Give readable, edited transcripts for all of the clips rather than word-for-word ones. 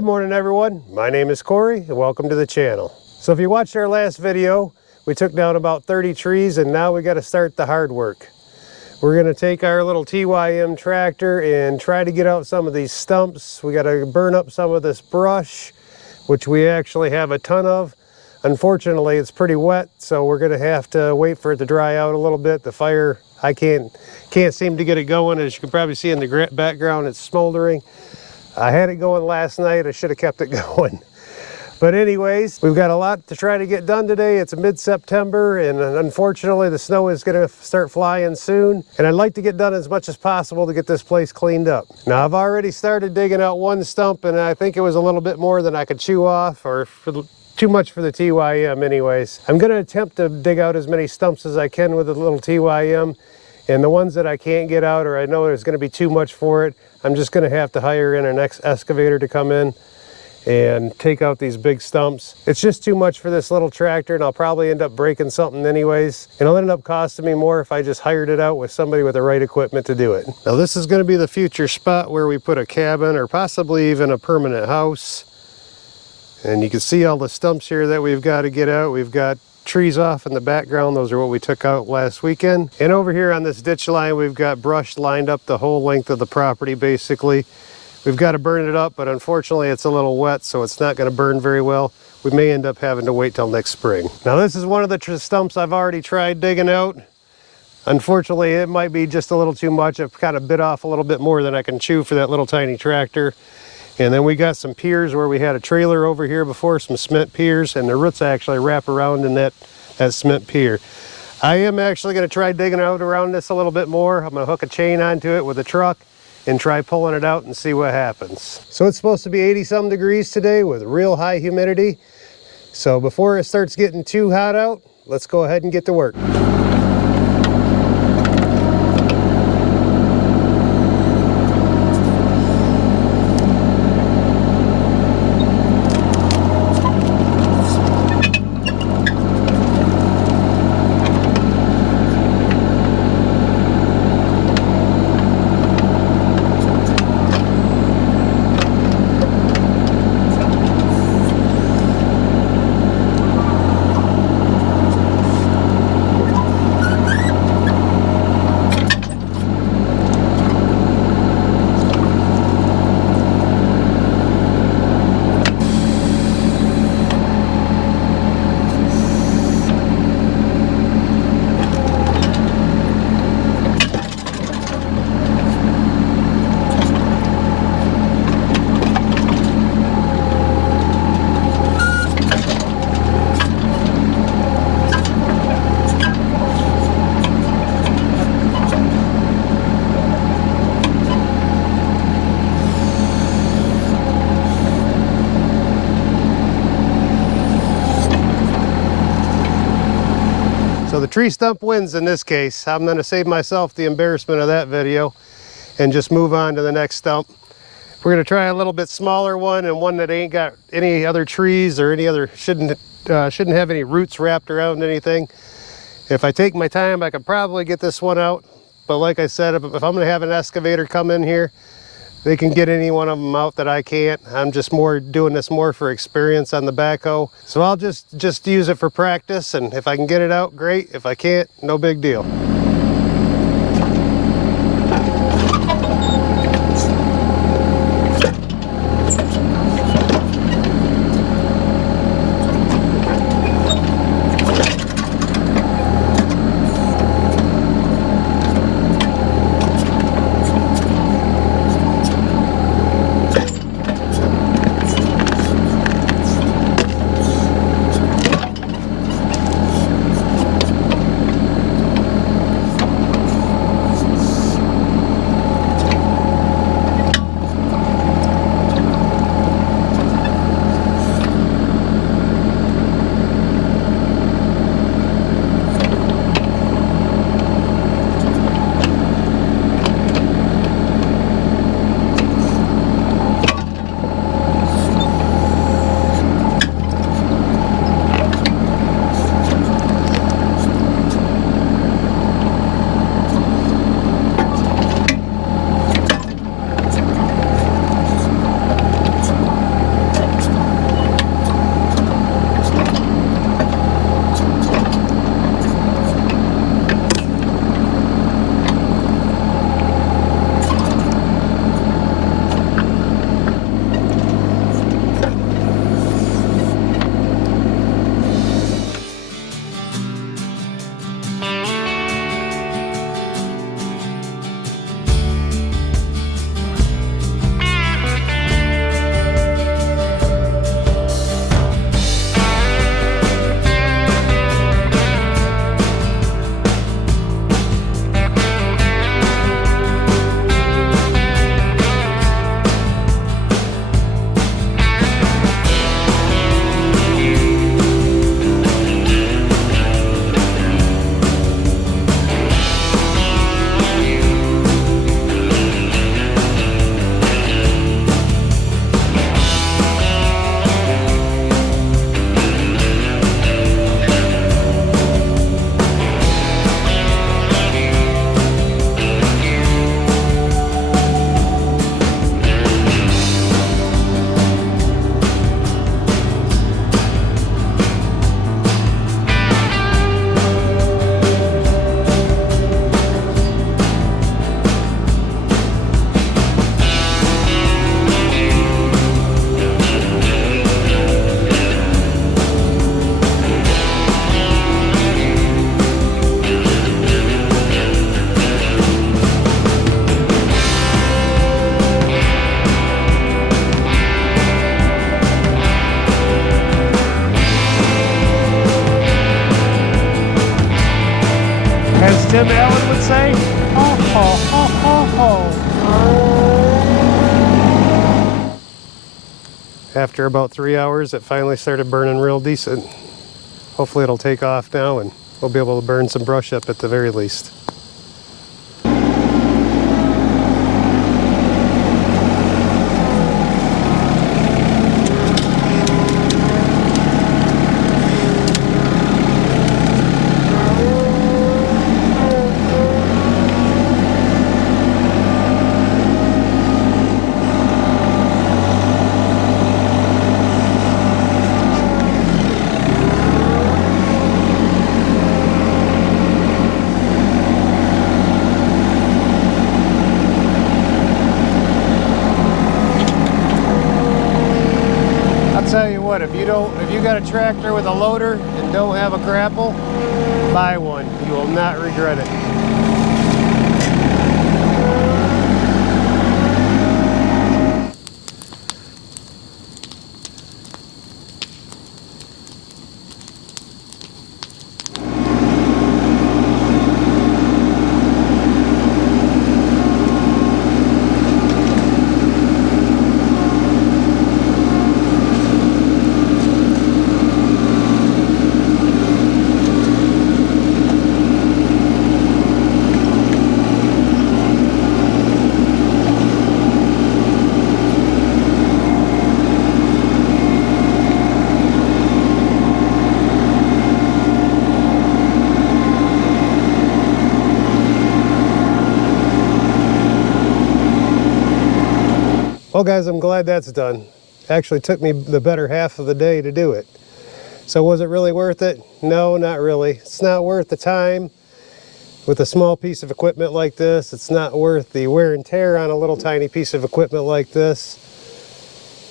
Good morning everyone, my name is Corey and welcome to the channel. So if you watched our last video, we took down about 30 trees and now we got to start the hard work. We're going to take our little TYM tractor and try to get out some of these stumps. We got to burn up some of this brush, which we actually have a ton of. Unfortunately, it's pretty wet, so we're going to have to wait for it to dry out a little bit. The fire, I can't seem to get it going. As you can probably see in the background, it's smoldering. I had it going last night. I should have kept it going. But anyways, we've got a lot to try to get done today. It's mid-September, and unfortunately the snow is going to start flying soon. And I'd like to get done as much as possible to get this place cleaned up. Now, I've already started digging out one stump, and I think it was a little bit more than I could chew off, or too much for the TYM anyways. I'm going to attempt to dig out as many stumps as I can with the little TYM. And the ones that I can't get out, or I know there's going to be too much for it, I'm just going to have to hire in an excavator to come in and take out these big stumps. It's just too much for this little tractor, and I'll probably end up breaking something anyways. And it'll end up costing me more if I just hired it out with somebody with the right equipment to do it. Now this is going to be the future spot where we put a cabin or possibly even a permanent house. And you can see all the stumps here that we've got to get out. We've got trees off in the background. Those are what we took out last weekend. And over here on this ditch line, we've got brush lined up the whole length of the property basically. We've got to burn it up, but unfortunately it's a little wet, so it's not going to burn very well. We may end up having to wait till next spring. Now this is one of the stumps I've already tried digging out. Unfortunately, it might be just a little too much. I've kind of bit off a little bit more than I can chew for that little tiny tractor. And then we got some piers where we had a trailer over here before, some cement piers, and the roots actually wrap around in that cement pier. I am actually going to try digging out around this a little bit more. I'm going to hook a chain onto it with a truck and try pulling it out and see what happens. So it's supposed to be 80-some degrees today with real high humidity. So before it starts getting too hot out, let's go ahead and get to work. So the tree stump wins in this case. I'm going to save myself the embarrassment of that video and just move on to the next stump. We're going to try a little bit smaller one, and one that ain't got any other trees or any other, shouldn't have any roots wrapped around anything. If I take my time, I could probably get this one out. But like I said, if I'm going to have an excavator come in here, they can get any one of them out that I can't. I'm just doing this more for experience on the backhoe. So I'll just use it for practice, and if I can get it out, great. If I can't, no big deal. Tim Allen would say. Ho, ho, ho, ho, ho. After about 3 hours, it finally started burning real decent. Hopefully it'll take off now and we'll be able to burn some brush up at the very least. Tell you what, if you got a tractor with a loader and don't have a grapple, buy one. You will not regret it. Well guys, I'm glad that's done. Actually took me the better half of the day to do it. So was it really worth it? No, not really. It's not worth the time with a small piece of equipment like this. It's not worth the wear and tear on a little tiny piece of equipment like this.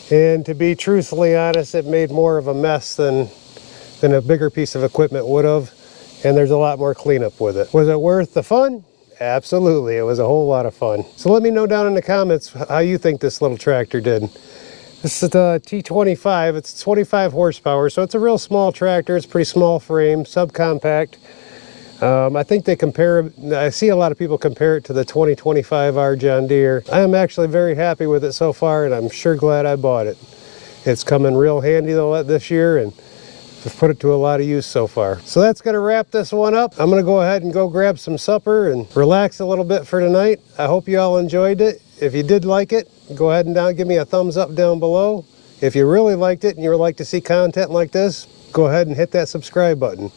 And to be truthfully honest, it made more of a mess than a bigger piece of equipment would have. And there's a lot more cleanup with it. Was it worth the fun? Absolutely, it was a whole lot of fun. So let me know down in the comments how you think this little tractor did. This is the T25, it's 25 horsepower, so it's a real small tractor. It's pretty small frame, subcompact. I think I see a lot of people compare it to the 2025R John Deere. I am actually very happy with it so far, and I'm sure glad I bought it. It's come in real handy this year, and I've put it to a lot of use so far. So that's going to wrap this one up. I'm going to go ahead and go grab some supper and relax a little bit for tonight. I hope you all enjoyed it. If you did like it, go ahead and give me a thumbs up down below. If you really liked it and you would like to see content like this, go ahead and hit that subscribe button.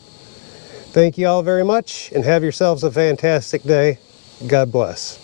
Thank you all very much and have yourselves a fantastic day. God bless.